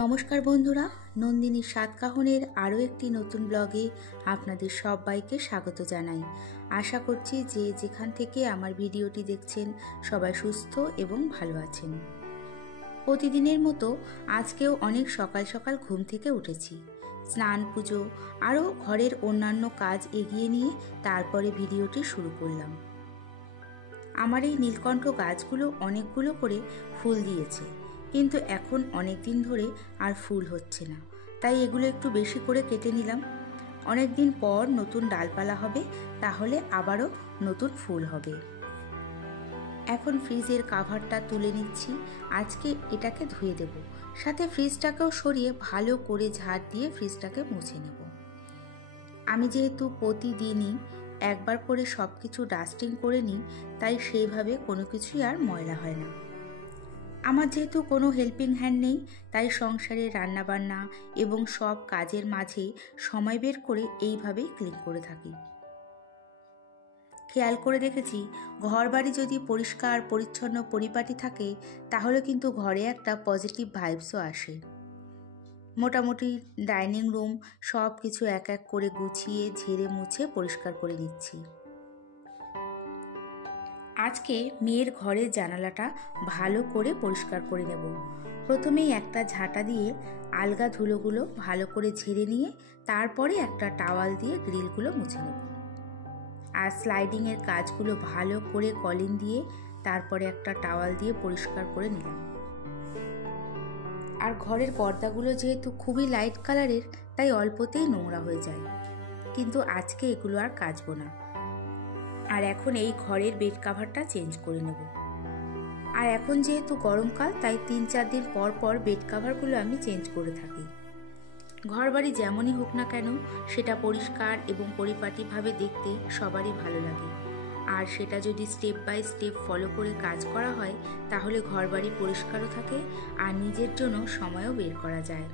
নমস্কার বন্ধুরা, নন্দিনীর সাতকাহনের আরও একটি নতুন ব্লগে আপনাদের সবাইকে স্বাগত জানাই। আশা করছি যে যেখান থেকে আমার ভিডিওটি দেখছেন সবাই সুস্থ এবং ভালো আছেন। প্রতিদিনের মতো আজকেও অনেক সকাল সকাল ঘুম থেকে উঠেছি। স্নান, পুজো আরও ঘরের অন্যান্য কাজ এগিয়ে নিয়ে তারপরে ভিডিওটি শুরু করলাম। আমার এই নীলকণ্ঠ গাছগুলো অনেকগুলো করে ফুল দিয়েছে, কিন্তু এখন অনেক দিন ধরে আর ফুল হচ্ছে না, তাই এগুলো একটু বেশি করে কেটে নিলাম। অনেক দিন পর নতুন ডালপালা হবে, তাহলে আবারও নতুন ফুল হবে। এখন ফ্রিজের কাভারটা তুলে নিচ্ছি। আজকে এটাকে ধুয়ে দেব, সাথে ফ্রিজটাকেও সরিয়ে ভালো করে ঝাড় দিয়ে ফ্রিজটাকে মুছে নেব। আমি যেহেতু প্রতিদিনই একবার করে সব কিছু ডাস্টিং করে নিই, তাই সেইভাবে কোনো কিছুই আর ময়লা হয় না। আমার যেহেতু কোনো হেল্পিং হ্যান্ড নেই, তাই সংসারের রান্নাবান্না এবং সব কাজের মাঝে সময় বের করে এইভাবেই ক্লিন করে থাকি। খেয়াল করে দেখেছি, ঘর বাড়ি যদি পরিষ্কার পরিচ্ছন্ন পরিপাটি থাকে, তাহলে কিন্তু ঘরে একটা পজিটিভ ভাইবসও আসে। মোটামুটি ডাইনিং রুম সব কিছু এক এক করে গুছিয়ে ঝেড়ে মুছে পরিষ্কার করে নিচ্ছি। আজকে মেয়ের ঘরের জানালাটা ভালো করে পরিষ্কার করে নেব। প্রথমেই একটা ঝাঁটা দিয়ে আলগা ধুলোগুলো ভালো করে ঝেড়ে নিয়ে তারপরে একটা টাওয়াল দিয়ে গ্রিলগুলো মুছে নেব। আর স্লাইডিংয়ের কাজগুলো ভালো করে কলিন দিয়ে তারপরে একটা টাওয়াল দিয়ে পরিষ্কার করে নিলাম। আর ঘরের পর্দাগুলো যেহেতু খুবই লাইট কালারের, তাই অল্পতেই নোংরা হয়ে যায়, কিন্তু আজকে এগুলো আর কাচবো না। আর এখন এই ঘরের বেড কাভারটা চেঞ্জ করে নেব। আর এখন যেহেতু গরমকাল, তাই 3-4 দিন পর পর বেড কাভারগুলো আমি চেঞ্জ করে থাকি। ঘর বাড়ি যেমনই হোক না কেন, সেটা পরিষ্কার এবং পরিপাটিভাবে দেখতে সবারই ভালো লাগে। আর সেটা যদি স্টেপ বাই স্টেপ ফলো করে কাজ করা হয়, তাহলে ঘর বাড়ি পরিষ্কারও থাকে আর নিজের জন্য সময়ও বের করা যায়।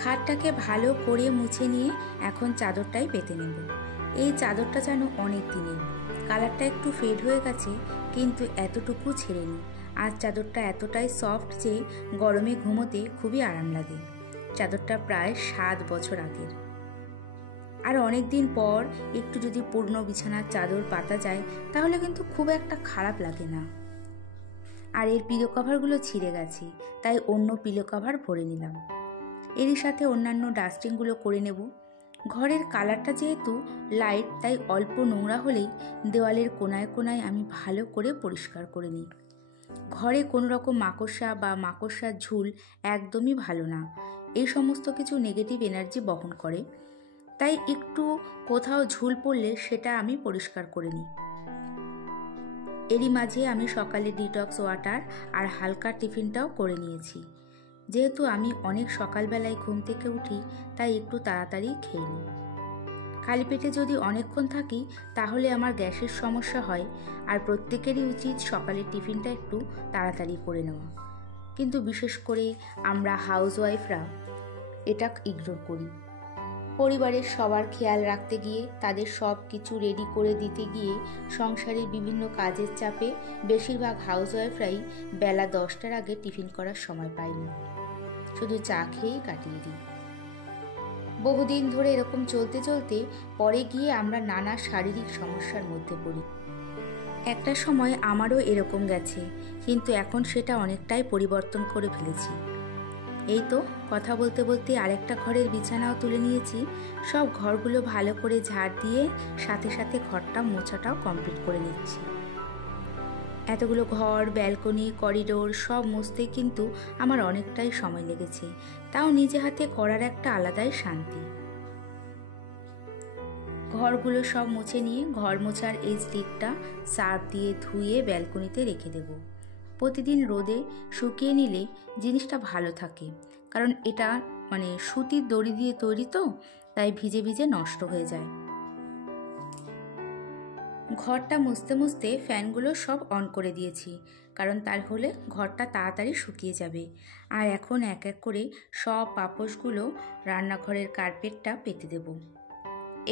খাটটাকে ভালো করে মুছে নিয়ে এখন চাদরটাই পেতে নেব। এই চাদরটা যেন অনেক দিনের, কালারটা একটু ফেড হয়ে গেছে, কিন্তু এতটুকু ছেড়েনি। আর চাদরটা এতটাই সফট যে গরমে ঘুমোতে খুবই আরাম লাগে। চাদরটা প্রায় 7 বছর আগের। আর অনেক দিন পর একটু যদি পুরনো বিছানার চাদর পাতা যায়, তাহলে কিন্তু খুব একটা খারাপ লাগে না। আর এর পিলো কভারগুলো ছিঁড়ে গেছে, তাই অন্য পিলো কভার ভরে নিলাম। এরই সাথে অন্যান্য ডাস্টিংগুলো করে নেব। ঘরের কালারটা যেহেতু লাইট, তাই অল্প নোংরা হলেই দেওয়ালের কোনায় কোনায় আমি ভালো করে পরিষ্কার করে নিই। ঘরে কোনো রকম মাকড়সা বা মাকড়সার ঝুল একদমই ভালো না। এই সমস্ত কিছু নেগেটিভ এনার্জি বহন করে, তাই একটু কোথাও ঝুল পড়লে সেটা আমি পরিষ্কার করে নিই। এরই মাঝে আমি সকালে ডিটক্স ওয়াটার আর হালকা টিফিনটাও করে নিয়েছি। যেহেতু আমি অনেক সকালবেলায় ঘুম থেকে উঠি, তাই একটু তাড়াতাড়ি খেয়ে নিই। খালি পেটে যদি অনেকক্ষণ থাকি, তাহলে আমার গ্যাসের সমস্যা হয়। আর প্রত্যেকেরই উচিত সকালের টিফিনটা একটু তাড়াতাড়ি করে নেওয়া, কিন্তু বিশেষ করে আমরা হাউসওয়াইফরা এটা ইগনোর করি। পরিবারের সবার খেয়াল রাখতে গিয়ে, তাদের সব কিছু রেডি করে দিতে গিয়ে সংসারের বিভিন্ন কাজের চাপে বেশিরভাগ হাউসওয়াইফরাই বেলা 10টার আগে টিফিন করার সময় পায় না, শুধু চা খেয়েই কাটিয়ে দিই। বহুদিন ধরে এরকম চলতে চলতে পরে গিয়ে আমরা নানা শারীরিক সমস্যার মধ্যে পড়ি। একটা সময় আমারও এরকম গেছে, কিন্তু এখন সেটা অনেকটাই পরিবর্তন করে ফেলেছি। এই তো কথা বলতে বলতে আরেকটা ঘরের বিছানাও তুলে নিয়েছি। সব ঘরগুলো ভালো করে ঝাড় দিয়ে সাথে সাথে ঘরটা মোছাটাও কমপ্লিট করে নিচ্ছি। এতগুলো ঘর, ব্যালকনি, করিডোর সব মুছতে কিন্তু আমার অনেকটাই সময় লেগেছে, তাও নিজে হাতে করার একটা আলাদাই শান্তি। ঘরগুলো সব মুছে নিয়ে ঘর মোছার এই স্টিকটা সার্ফ দিয়ে ধুয়ে ব্যালকনিতে রেখে দেব। প্রতিদিন রোদে শুকিয়ে নিলে জিনিসটা ভালো থাকে, কারণ এটা সুতির দড়ি দিয়ে তৈরি, তো তাই ভিজে ভিজে নষ্ট হয়ে যায়। ঘরটা মুছতে মুছতে ফ্যানগুলো সব অন করে দিয়েছি, কারণ তার হলে ঘরটা তাড়াতাড়ি শুকিয়ে যাবে। আর এখন এক এক করে সব পাপোশগুলো রান্নাঘরের কার্পেটটা পেতে দেব।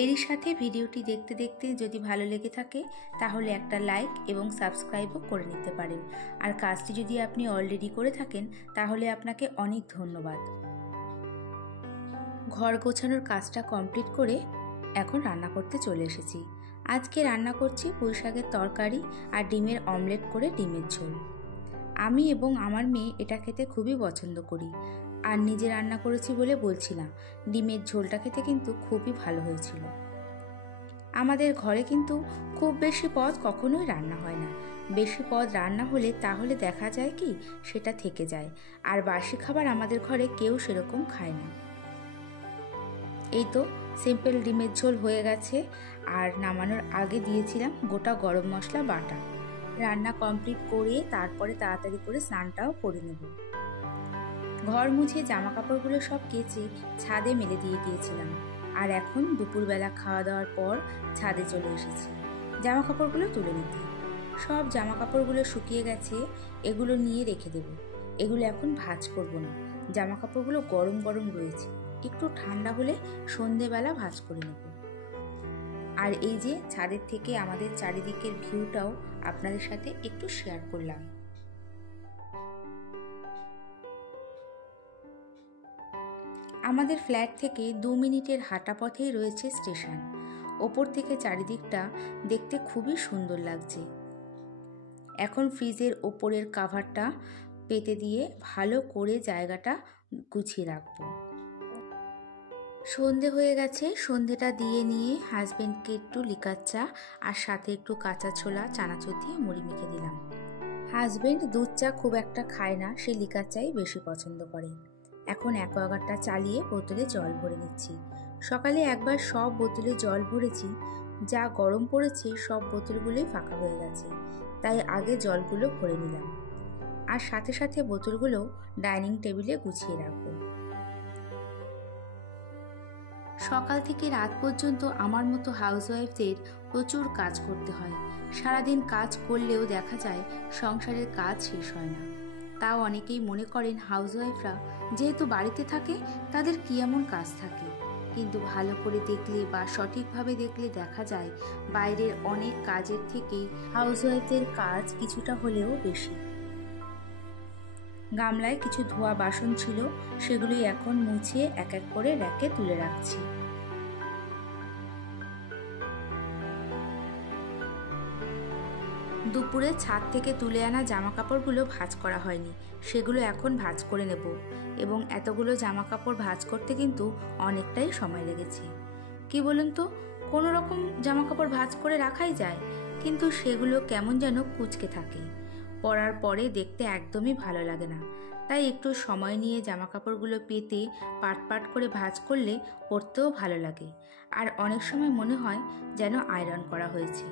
এরই সাথে ভিডিওটি দেখতে দেখতে যদি ভালো লেগে থাকে তাহলে একটা লাইক এবং সাবস্ক্রাইবও করে নিতে পারেন। আর কাজটি যদি আপনি অলরেডি করে থাকেন তাহলে আপনাকে অনেক ধন্যবাদ। ঘর গোছানোর কাজটা কমপ্লিট করে এখন রান্না করতে চলে এসেছি। আজকে রান্না করছি পুঁই শাকের তরকারি আর ডিমের অমলেট করে ডিমের ঝোল। আমি এবং আমার মেয়ে এটা খেতে খুবই পছন্দ করি, আর নিজে রান্না করেছি বলে বলছি না, ডিমের ঝোলটা খেতে কিন্তু খুবই ভালো হয়েছিল। আমাদের ঘরে কিন্তু খুব বেশি পদ কখনোই রান্না হয় না। বেশি পদ রান্না হলে তাহলে দেখা যায় কি সেটা থেকে যায়, আর বাসি খাবার আমাদের ঘরে কেউ সেরকম খায় না। এই তো সিম্পল ডিমের ঝোল হয়ে গেছে, আর নামানোর আগে দিয়েছিলাম গোটা গরম মশলা বাটা। রান্না কমপ্লিট করে তারপরে তাড়াতাড়ি করে স্নানটাও করে নেব। ঘর মুছে জামা কাপড়গুলো সব কেচে ছাদে মেলে দিয়ে দিয়েছিলাম, আর এখন দুপুরবেলা খাওয়া দাওয়ার পর ছাদে চলে এসেছি জামা কাপড়গুলো তুলে নিতে। সব জামা কাপড়গুলো শুকিয়ে গেছে, এগুলো নিয়ে রেখে দেব। এগুলো এখন ভাঁজ করব না, জামা কাপড়গুলো গরম গরম রয়েছে, একটু ঠান্ডা হলে সন্ধেবেলা ভাঁজ করে নেব। আর এই যে ছাদের থেকে আমাদের চারিদিকের ভিউটাও আপনাদের সাথে একটু শেয়ার করলাম। আমাদের ফ্ল্যাট থেকে 2 মিনিটের হাঁটা পথেই রয়েছে স্টেশন। ওপর থেকে চারিদিকটা দেখতে খুবই সুন্দর লাগছে। এখন ফ্রিজের ওপরের কাভারটা পেতে দিয়ে ভালো করে জায়গাটা গুছিয়ে রাখবো। সন্ধে হয়ে গেছে, সন্ধেটা দিয়ে নিয়ে হাজবেন্ডকে একটু লিকার চা আর সাথে একটু কাঁচা ছোলা চানাচুর দিয়ে মুড়ি মেখে দিলাম। হাজবেন্ড দুধ চা খুব একটা খায় না, সে লিকার চাই বেশি পছন্দ করে। এখন অ্যাকোয়াগার্ডটা চালিয়ে বোতলে জল ভরে নিচ্ছি। সকালে একবার সব বোতলে জল ভরেছি, যা গরম পড়েছে সব বোতলগুলোই ফাঁকা হয়ে গেছে, তাই আগে জলগুলো ভরে নিলাম। আর সাথে সাথে বোতলগুলো ডাইনিং টেবিলে গুছিয়ে রাখবো। সকাল থেকে রাত পর্যন্ত আমার মতো হাউসওয়াইফদের প্রচুর কাজ করতে হয়। সারাদিন কাজ করলেও দেখা যায় সংসারের কাজ শেষ হয় না। তাও অনেকেই মনে করেন হাউসওয়াইফরা যেহেতু বাড়িতে থাকে তাদের কি এমন কাজ থাকে, কিন্তু ভালো করে দেখলে বা সঠিকভাবে দেখলে দেখা যায় বাইরের অনেক কাজের থেকে হাউসওয়াইফদের কাজ কিছুটা হলেও বেশি। গামলায় কিছু ধোয়া বাসন ছিল, সেগুলি এখন মুছে এক এক করে র্যাকে তুলে রাখছি। দুপুরে ছাদ থেকে তুলে আনা জামা কাপড়গুলো ভাঁজ করা হয়নি, সেগুলো এখন ভাঁজ করে নেব। এবং এতগুলো জামা কাপড় ভাঁজ করতে কিন্তু অনেকটাই সময় লেগেছে। কি বলুন তো, কোনো রকম জামা কাপড় ভাঁজ করে রাখাই যায়, কিন্তু সেগুলো কেমন যেন কুঁচকে থাকে, পরার পরে দেখতে একদমই ভালো লাগে না। তাই একটু সময় নিয়ে জামা কাপড়গুলো পেতে পাট পাট করে ভাঁজ করলে পরতেও ভালো লাগে, আর অনেক সময় মনে হয় যেন আয়রন করা হয়েছে।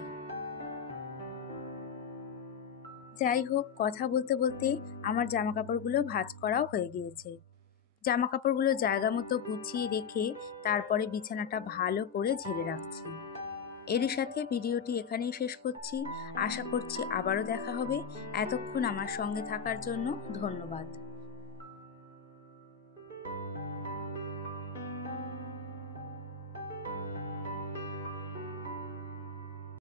যাই হোক, কথা বলতে বলতে আমার জামা কাপড়গুলো ভাঁজ করাও হয়ে গিয়েছে। জামা কাপড়গুলো জায়গা মতো গুছিয়ে রেখে তারপরে বিছানাটা ভালো করে ঝেড়ে রাখছি। এরই সাথে ভিডিওটি এখানেই শেষ করছি। আশা করছি আবারও দেখা হবে। এতক্ষণ আমার সঙ্গে থাকার জন্য ধন্যবাদ।